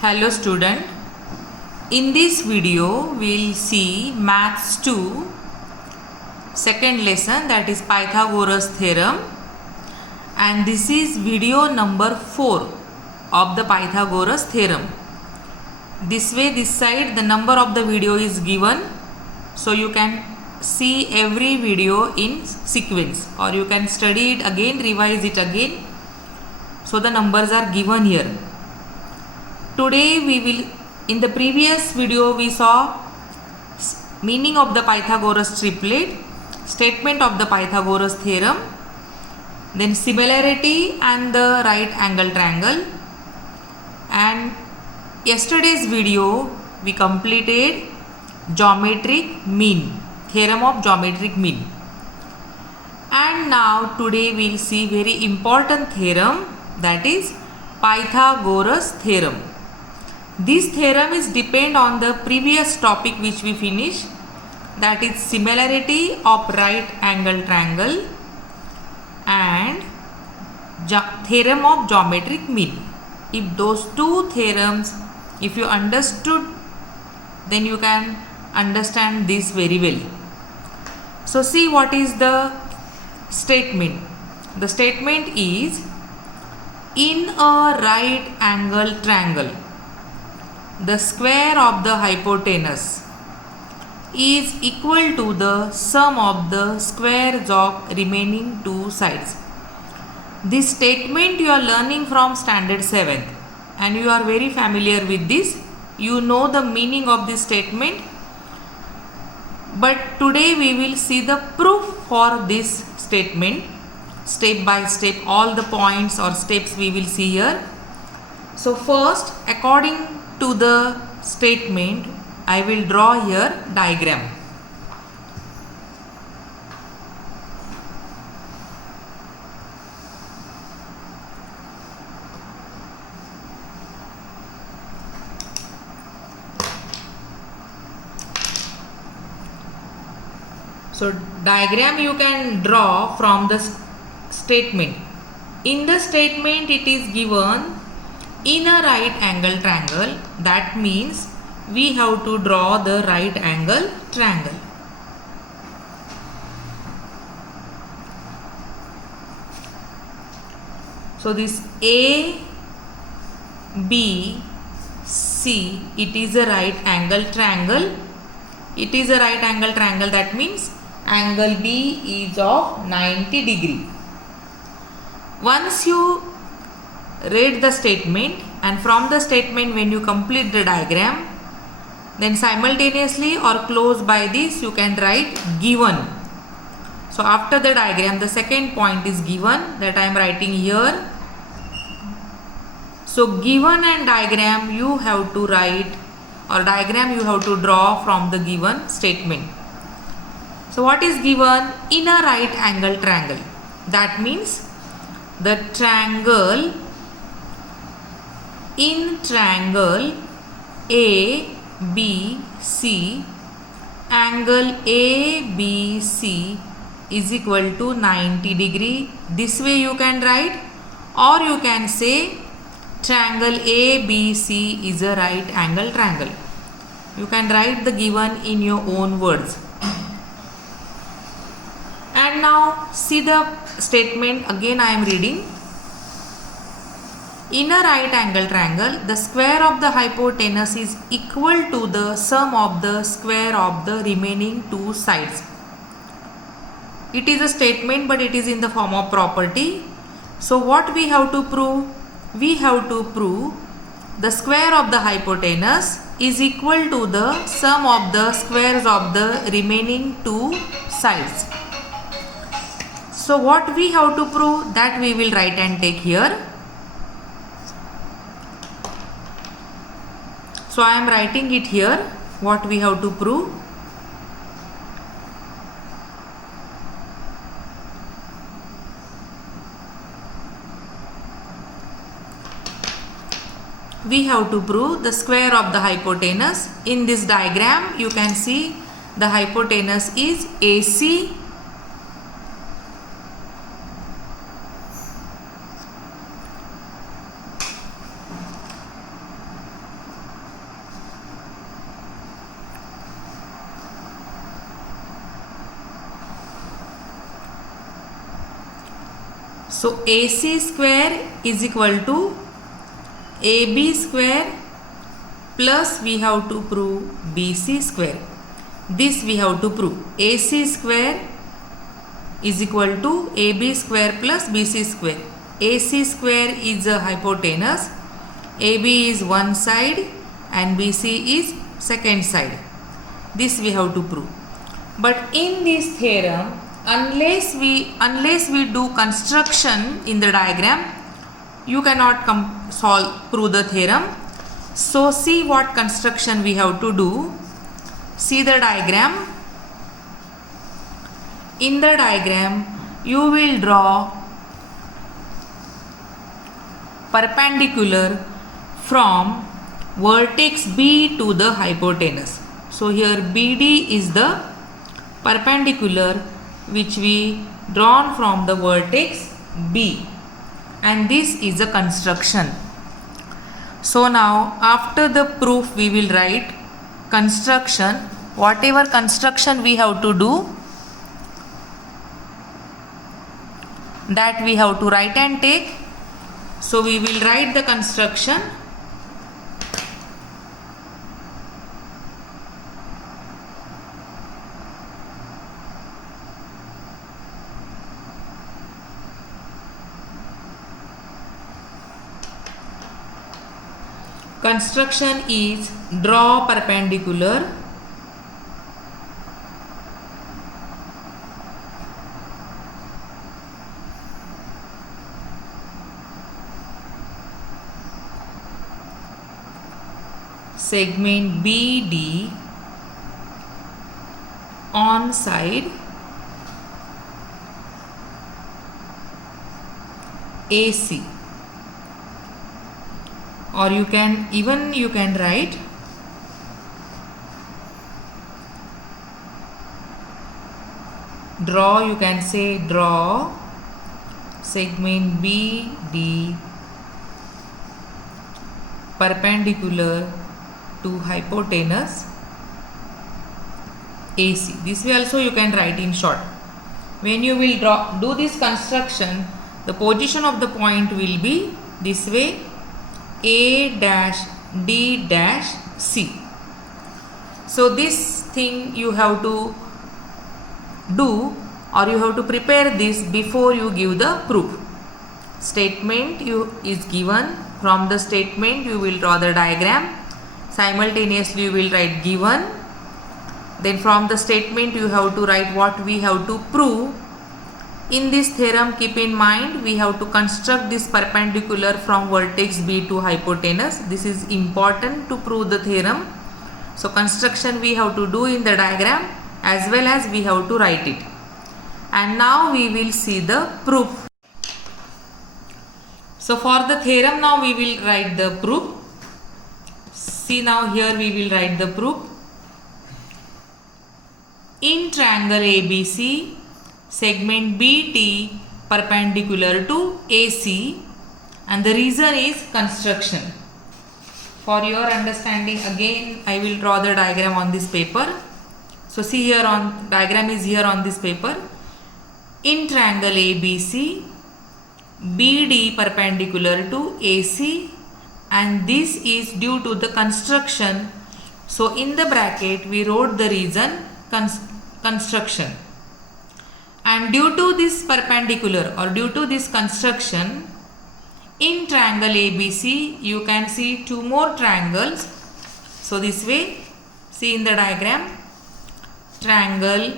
Hello student, in this video we'll see Maths 2 second lesson, that is Pythagoras theorem, and this is video number 4 of the Pythagoras theorem. This way, this side the number of the video is given, so you can see every video in sequence, or you can study it again, revise it again. So the numbers are given here. Today we will, in the previous video we saw meaning of the Pythagoras triplet, statement of the Pythagoras theorem, then similarity and the right angle triangle, and yesterday's video we completed geometric mean, theorem of geometric mean. And now today we will see very important theorem, that is Pythagoras theorem. This theorem is depend on the previous topic which we finished, that is similarity of right angle triangle and theorem of geometric mean. If those two theorems, if you understood, then you can understand this very well. So see what is the statement. The statement is, in a right angle triangle, the square of the hypotenuse is equal to the sum of the squares of remaining two sides. This statement you are learning from standard 7th and you are very familiar with this. You know the meaning of this statement. But today we will see the proof for this statement. Step by step, all the points or steps we will see here. So first, according to the statement, I will draw here diagram. So diagram you can draw from the statement. In the statement it is given in a right angle triangle, that means we have to draw the right angle triangle. So this A, B, C, it is a right angle triangle. It is a right angle triangle, that means angle B is of 90 degree. Once you read the statement, and from the statement when you complete the diagram, then simultaneously or close by this you can write given. So after the diagram the second point is given, that I am writing here. So given and diagram you have to write, or diagram you have to draw from the given statement. So what is given? In a right angle triangle, that means the triangle, in triangle ABC, angle ABC is equal to 90 degree. This way you can write, or you can say triangle ABC is a right angle triangle. You can write the given in your own words. And now see the statement again. I am reading. In a right angle triangle, the square of the hypotenuse is equal to the sum of the square of the remaining two sides. It is a statement, but it is in the form of property. So what we have to prove? We have to prove the square of the hypotenuse is equal to the sum of the squares of the remaining two sides. So what we have to prove, that we will write and take here. So I am writing it here, what we have to prove. We have to prove the square of the hypotenuse. In this diagram you can see the hypotenuse is AC. So AC square is equal to AB square plus we have to prove BC square. This we have to prove. AC square is equal to AB square plus BC square. AC square is a hypotenuse, AB is one side and BC is second side. This we have to prove. But in this theorem, unless we do construction in the diagram, you cannot prove the theorem. So see what construction we have to do. See the diagram. In the diagram, you will draw perpendicular from vertex B to the hypotenuse. So here BD is the perpendicular which we drawn from the vertex B, and this is a construction. So now after the proof we will write construction. Whatever construction we have to do, that we have to write and take. So we will write the construction. Construction is draw perpendicular segment BD on side AC, or you can write draw, you can say draw segment BD perpendicular to hypotenuse AC. This way also you can write in short. When you will do this construction, the position of the point will be this way, A dash D dash C. So this thing you have to do, or you have to prepare this before you give the proof. Statement is given. From the statement you will draw the diagram. Simultaneously you will write given. Then from the statement you have to write what we have to prove. In this theorem, keep in mind we have to construct this perpendicular from vertex B to hypotenuse. This is important to prove the theorem. So construction we have to do in the diagram as well as we have to write it. And now we will see the proof. So for the theorem now we will write the proof. See now here we will write the proof. In triangle ABC, segment BT perpendicular to AC, and the reason is construction. For your understanding, again I will draw the diagram on this paper. So see here, on diagram is here on this paper. In triangle ABC, BD perpendicular to AC, and this is due to the construction. So in the bracket we wrote the reason construction. And due to this perpendicular or due to this construction, in triangle ABC you can see two more triangles. So this way, see in the diagram, triangle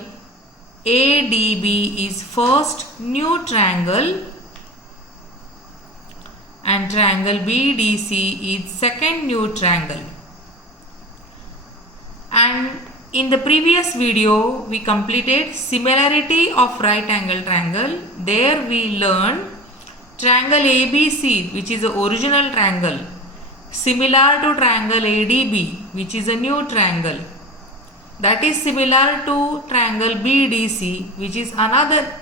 ADB is first new triangle and triangle BDC is second new triangle. And in the previous video we completed similarity of right angle triangle. There we learned triangle ABC, which is the original triangle, similar to triangle ADB, which is a new triangle, that is similar to triangle BDC, which is another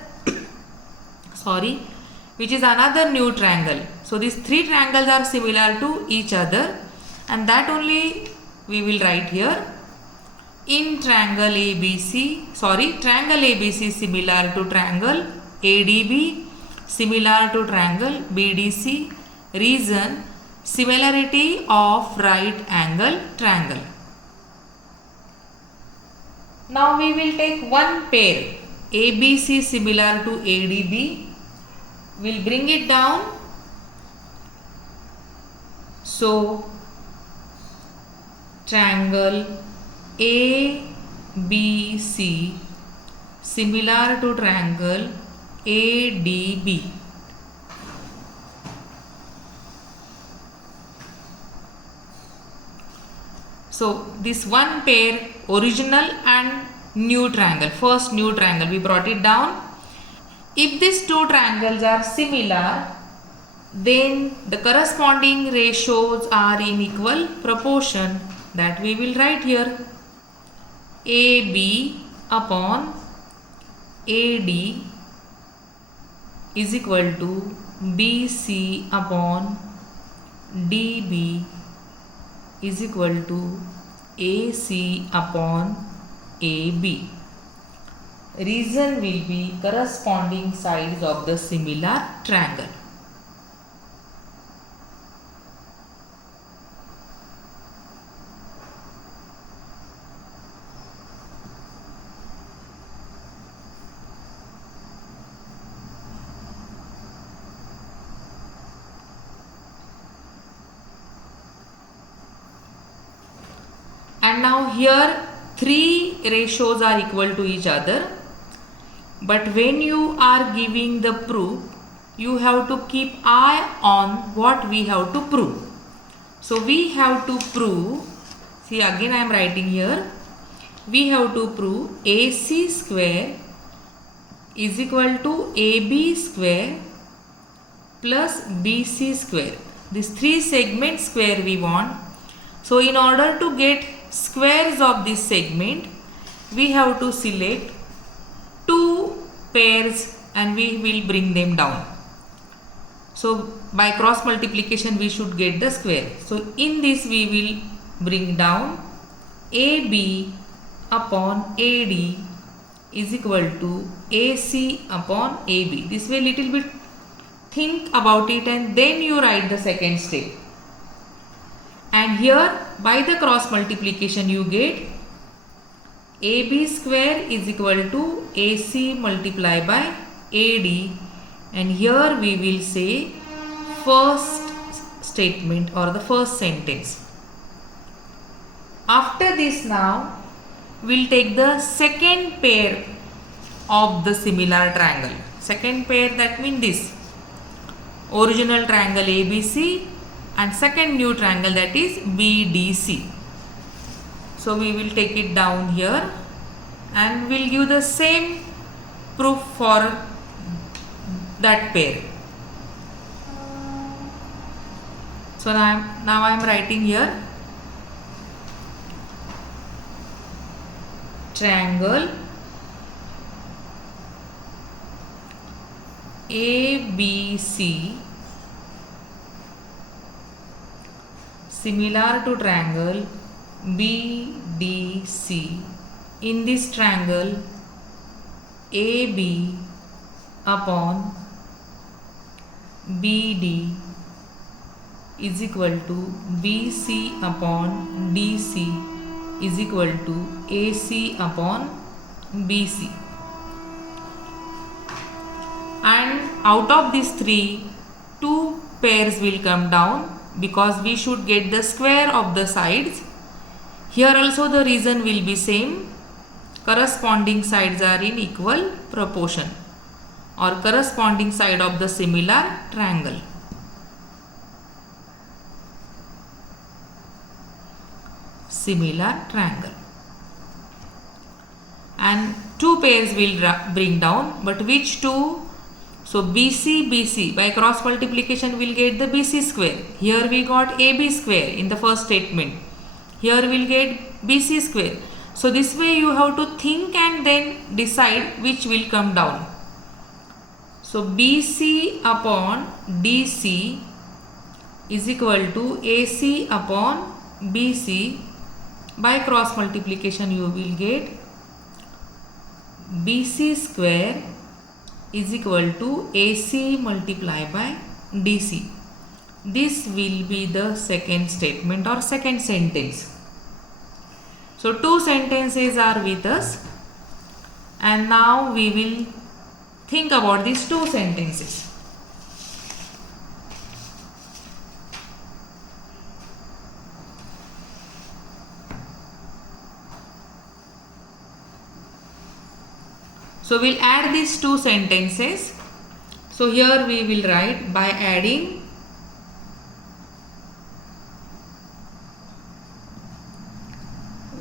which is another new triangle. So these three triangles are similar to each other, and that only we will write here. In triangle ABC, triangle ABC similar to triangle ADB, similar to triangle BDC. Reason, similarity of right angle triangle. Now we will take one pair ABC similar to ADB. We'll bring it down. So triangle ABC similar to triangle ADB. So this one pair, original and new triangle, first new triangle, we brought it down. If these two triangles are similar, then the corresponding ratios are in equal proportion. That we will write here. AB upon AD is equal to BC upon DB is equal to AC upon AB. Reason will be corresponding sides of the similar triangle. And now here three ratios are equal to each other, but when you are giving the proof, you have to keep eye on what we have to prove. So we have to prove, see again I am writing here, we have to prove AC square is equal to AB square plus BC square. This three segment square we want. So in order to get squares of this segment, we have to select two pairs and we will bring them down. So by cross multiplication we should get the square. So in this we will bring down AB upon AD is equal to AC upon AB. This way little bit think about it and then you write the second step. And here by the cross multiplication you get AB square is equal to AC multiplied by AD, and here we will say first statement or the first sentence. After this now we'll take the second pair of the similar triangle. Second pair, that means this original triangle ABC and second new triangle, that is BDC. So we will take it down here and we'll give the same proof for that pair. So now I am writing here triangle ABC similar to triangle BDC. In this triangle AB upon BD is equal to BC upon DC is equal to AC upon BC. And out of these three, two pairs will come down because we should get the square of the sides. Here also the reason will be same. Corresponding sides are in equal proportion or corresponding side of the similar triangle. Similar triangle. And two pairs will bring down, but which two? So BC, by cross multiplication we will get the BC square. Here we got AB square in the first statement. Here we will get BC square. So this way you have to think and then decide which will come down. So BC upon DC is equal to AC upon BC. By cross multiplication you will get BC square is equal to AC multiplied by DC. This will be the second statement or second sentence. So 2 sentences are with us, and now we will think about these 2 sentences. So we'll add these 2 sentences. So here we will write by adding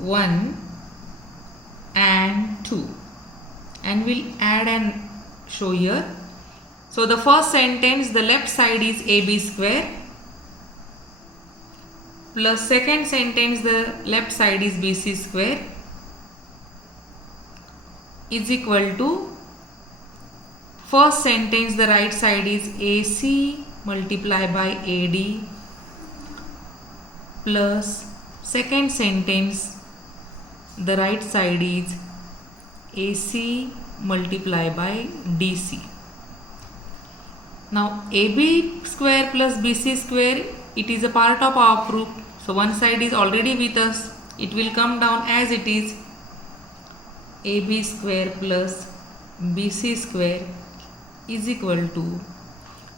one and 2, and we'll add and show here. So the first sentence, the left side is AB square, plus second sentence, the left side is BC square, is equal to first sentence, the right side is AC multiplied by AD, plus second sentence, the right side is AC multiplied by DC. Now AB square plus BC square, it is a part of our proof. So one side is already with us. It will come down as it is. AB square plus BC square is equal to,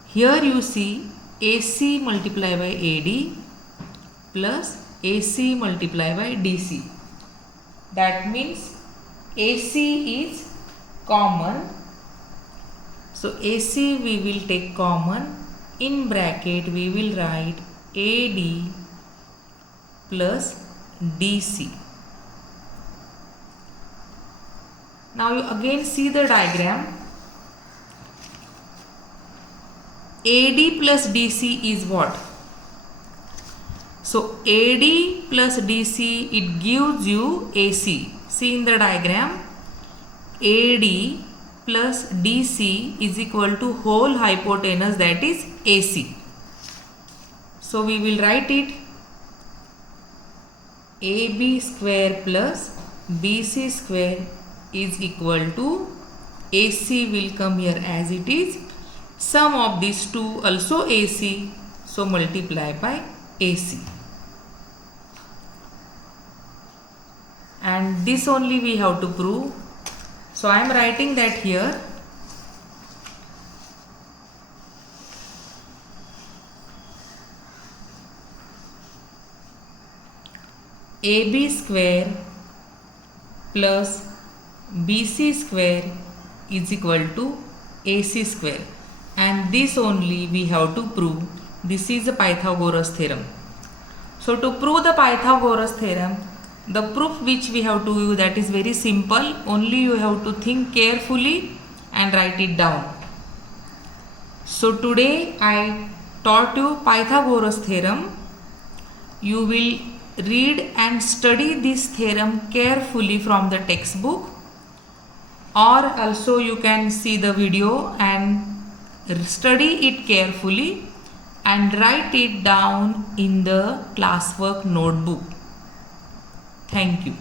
here you see AC multiplied by AD plus AC multiplied by DC. That means AC is common. So AC we will take common. In bracket we will write AD plus DC. Now you again see the diagram. AD plus DC is what? So AD plus DC, it gives you AC. See in the diagram, AD plus DC is equal to whole hypotenuse, that is AC. So we will write it AB square plus BC square is equal to, AC will come here as it is, sum of these two also AC, so multiply by AC. And this only we have to prove. So I am writing that here. AB square plus BC square is equal to AC square, and this only we have to prove. This is the Pythagoras theorem. So to prove the Pythagoras theorem, the proof which we have to use, that is very simple. Only you have to think carefully and write it down. So today I taught you Pythagoras theorem. You will read and study this theorem carefully from the textbook, or also you can see the video and study it carefully and write it down in the classwork notebook. Thank you.